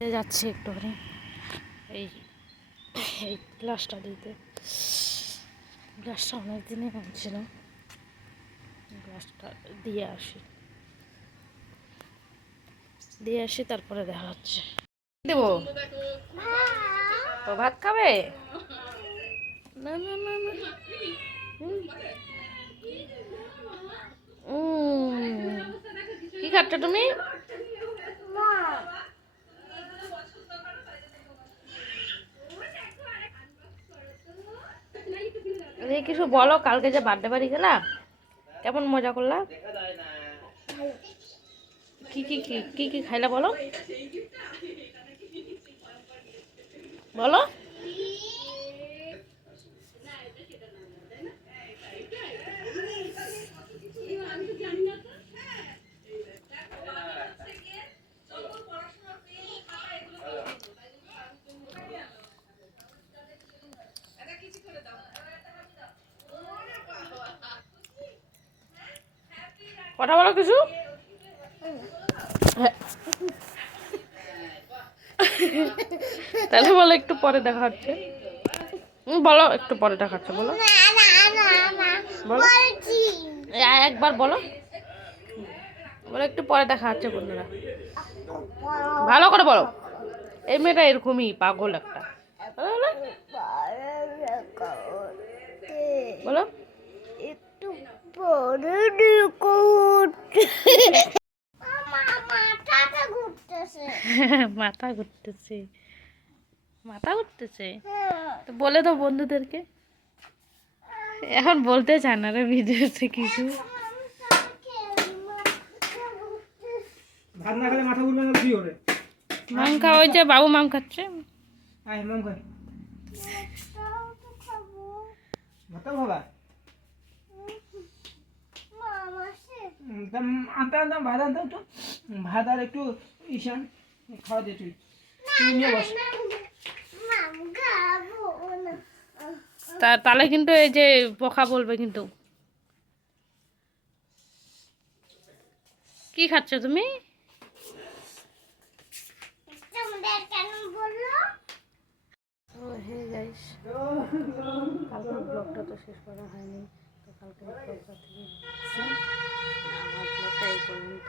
যাচ্ছি একটুখানি এই এই গ্লাসটা দিতে। গ্লাসটা অনেক দিনই আনছিলাম, গ্লাসটা দিয়ে আসি তারপরে দেখা হচ্ছে। দেবো ও ভাত খাবে না না না না। কি খাচ্ছ তুমি? কিছু বলো, কালকে যে বার্থডে বাড়ি গেলা কেমন মজা করলা? কি কি কি কি কি খাইলা বলো বলো। কথা বলো কিছু। তাহলে বলো একটু পরে দেখা হচ্ছে। বলো একটু পরে দেখা হচ্ছে বলো বলো একবার বলো বলো একটু পরে দেখা হচ্ছে বন্ধুরা। ভালো করে বলো, এই মেয়েটা এরকমই পাগল একটা। বলো একটু পরে মাথা ঘুরতেছে মাথা ঘুরতেছে তো বলে দাও বন্ধুদেরকে। এখন বলতে চায় না রে ভিডিওতে কিছু। ভাত না খেলে মাথা ঘুরবে না কি হবে? মাম খাওয়া হয়েছে, বাবু মাম খাচ্ছে। আয় মাম খাই। ভাত খাবা? আনতে ভাত আনতে তো ভাত আর একটু ঈশান খাওয়া দিয়ে তুই নিয়ে বস। তাহলে কিন্তু এই যে পোকা বলবে কিন্তু। কি খাচ্ছ তুমি? হে গাইস, কালকের ব্লগটা তো শেষ করা হয়নি, তো কালকের ব্লগটা থেকে আমার ব্লগটা এই পর্যন্ত।